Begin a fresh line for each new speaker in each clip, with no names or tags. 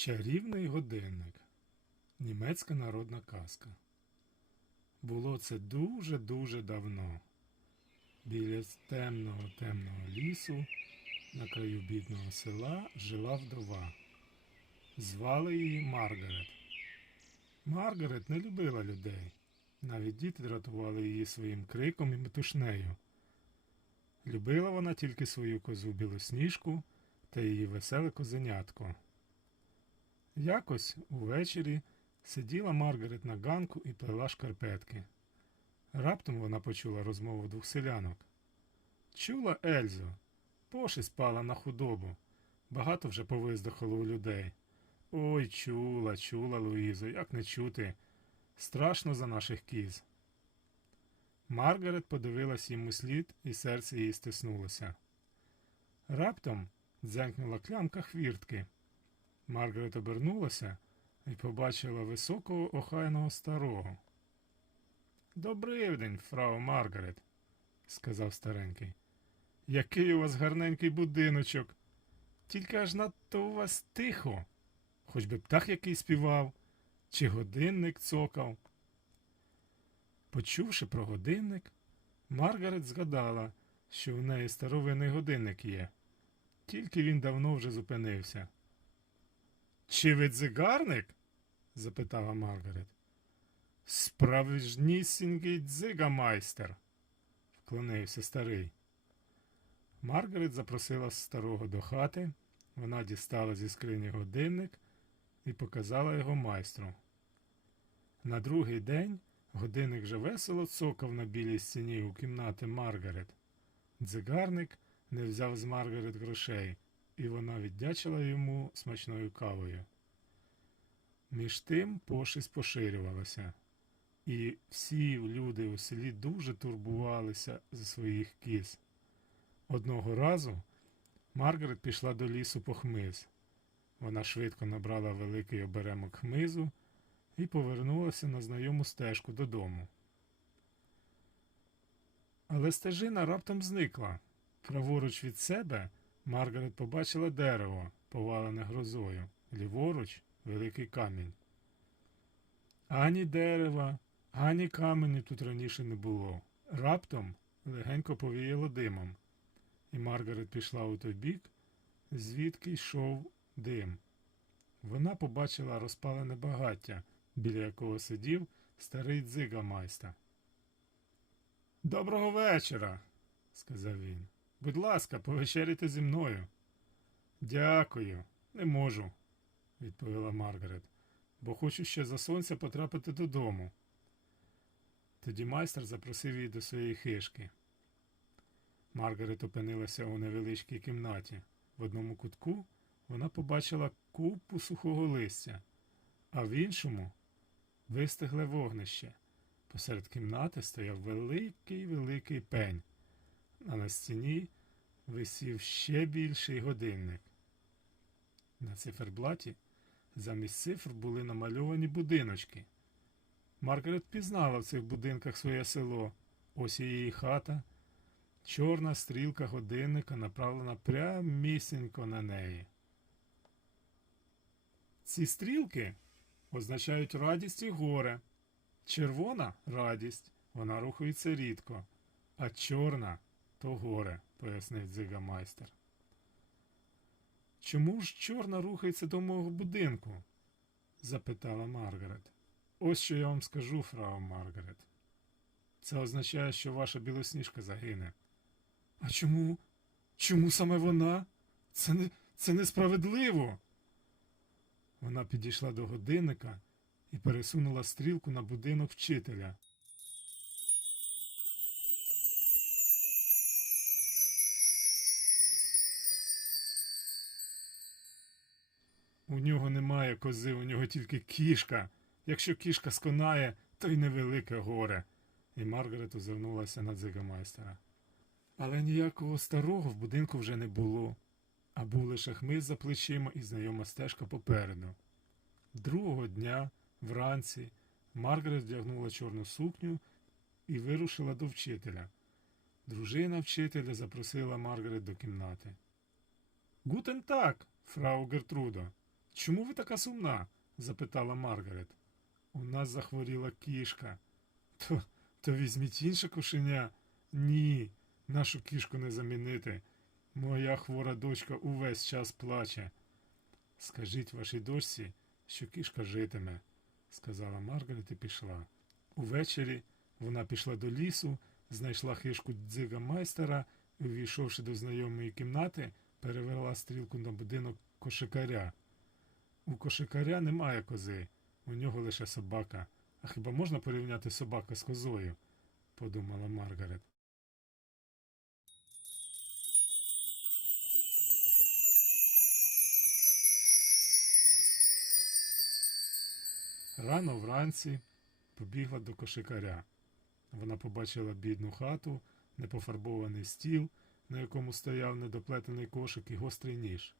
Чарівний годинник. Німецька народна казка. Було це дуже-дуже давно. Біля темного темного лісу на краю бідного села жила вдова. Звали її Маргарет. Маргарет не любила людей. Навіть діти дратували її своїм криком і метушнею. Любила вона тільки свою козу білосніжку та її веселе козенятко. Якось увечері сиділа Маргарет на ганку і плела шкарпетки. Раптом вона почула розмову двох селянок. Чула Ельзо, поші спала на худобу. Багато вже повиздохало у людей. Ой, чула, чула, Луїзо, як не чути. Страшно за наших кіз. Маргарет подивилась йому слід, і серце її стиснулося. Раптом дзенькнула клямка хвіртки. Маргарет обернулася і побачила високого охайного старого. «Добрий день, фрау Маргарет, сказав старенький. Який у вас гарненький будиночок. Тільки аж надто у вас тихо. Хоч би птах який співав, чи годинник цокав. Почувши про годинник, Маргарет згадала, що в неї старовинний годинник є. Тільки він давно вже зупинився. Чи ви дзигарник? запитала Маргарет. Справжнісінький дзигамайстер, вклонився старий. Маргарет запросила старого до хати, вона дістала зі скрині годинник і показала його майстру. На другий день годинник вже весело цокав на білій стіні у кімнати Маргарет. Дзигарник не взяв з Маргарет грошей, і вона віддячила йому смачною кавою. Між тим пошесть поширювалася, і всі люди у селі дуже турбувалися за своїх кіз. Одного разу Маргарет пішла до лісу по хмиз. Вона швидко набрала великий оберемок хмизу і повернулася на знайому стежку додому. Але стежина раптом зникла. Праворуч від себе Маргарет побачила дерево, повалене грозою, ліворуч великий камінь. Ані дерева, ані каменю тут раніше не було. Раптом легенько повіяло димом, і Маргарет пішла у той бік, звідки йшов дим. Вона побачила розпалене багаття, біля якого сидів старий дзигамайста. Доброго вечора, сказав він. Будь ласка, повечеряйте зі мною. Дякую, не можу, відповіла Маргарет, бо хочу ще за сонця потрапити додому. Тоді майстер запросив її до своєї хишки. Маргарет опинилася у невеличкій кімнаті. В одному кутку вона побачила купу сухого листя, а в іншому вистигле вогнище. Посеред кімнати стояв великий великий пень, а на стіні висів ще більший годинник. На циферблаті замість цифр були намальовані будиночки. Маргарет пізнала в цих будинках своє село, ось і її хата. Чорна стрілка годинника направлена прямісінько на неї. Ці стрілки означають радість і горе. Червона радість, вона рухається рідко, а чорна то горе, пояснив дзигамайстер. Чому ж чорна рухається до мого будинку? запитала Маргарет. Ось що я вам скажу, фрау Маргарет. Це означає, що ваша білосніжка загине. А чому? Чому саме вона? Це не, це несправедливо. Вона підійшла до годинника і пересунула стрілку на будинок вчителя. У нього немає кози, у нього тільки кішка. Якщо кішка сконає, то й невелике горе. І Маргарет озирнулася на дзигамайстера. Але ніякого старого в будинку вже не було, а був лише хмиз за плечима і знайома стежка попереду. Другого дня, вранці, Маргарет вдягнула чорну сукню і вирушила до вчителя. Дружина вчителя запросила Маргарет до кімнати. Гутен так, фрау Гертрудо, Чому ви така сумна? запитала Маргарет. У нас захворіла кішка. То, то візьміть інше кошеня. Ні, нашу кішку не замінити. Моя хвора дочка увесь час плаче. Скажіть вашій дочці, що кішка житиме, сказала Маргарет і пішла. Увечері вона пішла до лісу, знайшла хишку дзига майстера і, увійшовши до знайомої кімнати, перевела стрілку на будинок кошикаря. У кошикаря немає кози, у нього лише собака. А хіба можна порівняти собака з козою? подумала Маргарет. Рано вранці побігла до кошикаря. Вона побачила бідну хату, непофарбований стіл, на якому стояв недоплетений кошик і гострий ніж.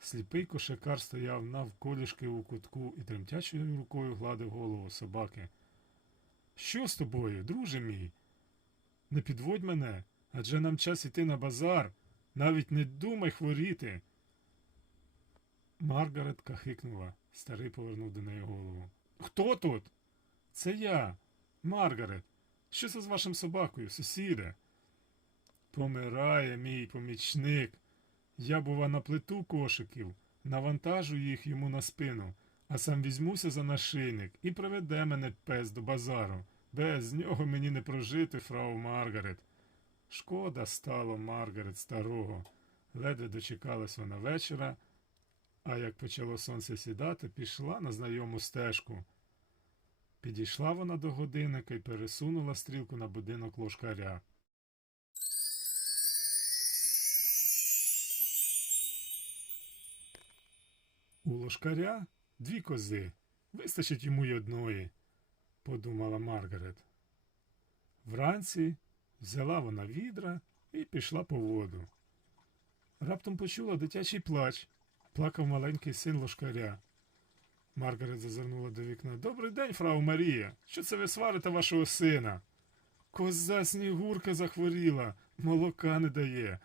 Сліпий кошикар стояв навколішки у кутку і тремтячою рукою гладив голову собаки. Що з тобою, друже мій? Не підводь мене, адже нам час іти на базар. Навіть не думай хворіти. Маргарет кахикнула. Старий повернув до неї голову. Хто тут? Це я, Маргарет. Що це з вашим собакою, сусіде? Помирає мій помічник. Я, бува, на плиту кошиків, навантажу їх йому на спину, а сам візьмуся за нашийник і приведе мене пес до базару. Без нього мені не прожити, фрау Маргарет. Шкода стало Маргарет старого. Ледве дочекалась вона вечора, а як почало сонце сідати, пішла на знайому стежку. Підійшла вона до годинника і пересунула стрілку на будинок ложкаря. У ложкаря дві кози. Вистачить йому й одної, подумала Маргарет. Вранці взяла вона відра і пішла по воду. Раптом почула дитячий плач. Плакав маленький син ложкаря. Маргарет зазирнула до вікна. Добрий день, фрау Марія. Що це ви сварите вашого сина? Коза снігурка захворіла, молока не дає,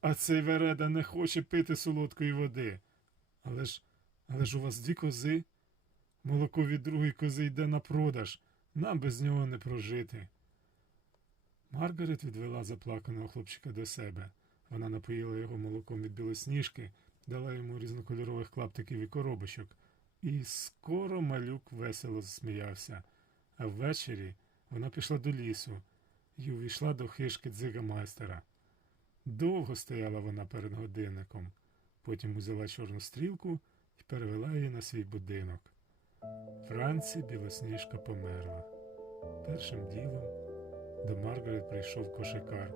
а цей вереда не хоче пити солодкої води. Але ж, але ж у вас дві кози. Молоко від другої кози йде на продаж. Нам без нього не прожити. Маргарет відвела заплаканого хлопчика до себе. Вона напоїла його молоком від білосніжки, дала йому різнокольорових клаптиків і коробочок. І скоро малюк весело засміявся. А ввечері вона пішла до лісу і увійшла до хишки дзига майстера. Довго стояла вона перед годинником. Потім узяла чорну стрілку і перевела її на свій будинок. Вранці білосніжка померла. Першим ділом до Маргарет прийшов кошикар.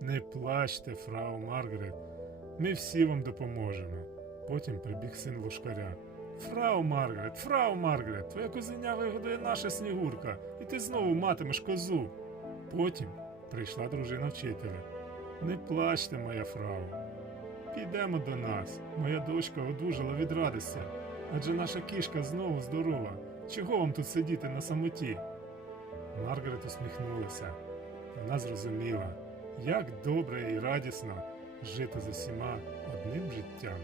Не плачте, фрау Маргарет, ми всі вам допоможемо. Потім прибіг син ложкаря. Фрау Маргарет, фрау Маргарет, твоя козеня вигодує наша снігурка, і ти знову матимеш козу. Потім прийшла дружина вчителя. Не плачте, моя фрау. Підемо до нас. Моя дочка одужала від радості, адже наша кішка знову здорова. Чого вам тут сидіти на самоті? Маргарет усміхнулася. Вона зрозуміла, як добре і радісно жити з усіма одним життям.